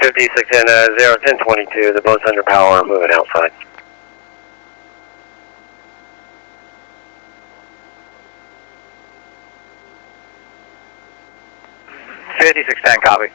56 and 01022, the boat's under power, moving outside. $56.10, copy.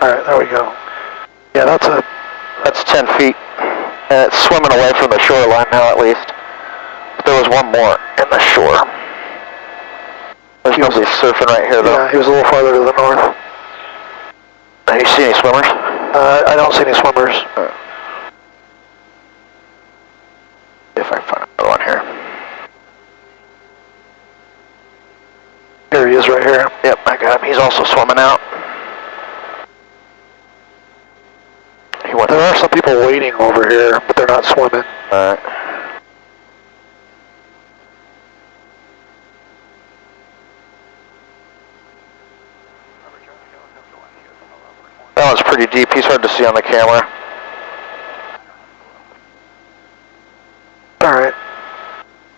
Alright, there we go. Yeah, that's 10 feet. And it's swimming away from the shoreline now at least. But there was one more in the shore. There's nobody surfing right here though. Yeah, he was a little farther to the north. You see any swimmers? I don't see any swimmers. See if I can find another one here. Here he is right here. Yep, I got him. He's also swimming out. There are some people waiting over here, but they're not swimming. Alright. That one's pretty deep. He's hard to see on the camera.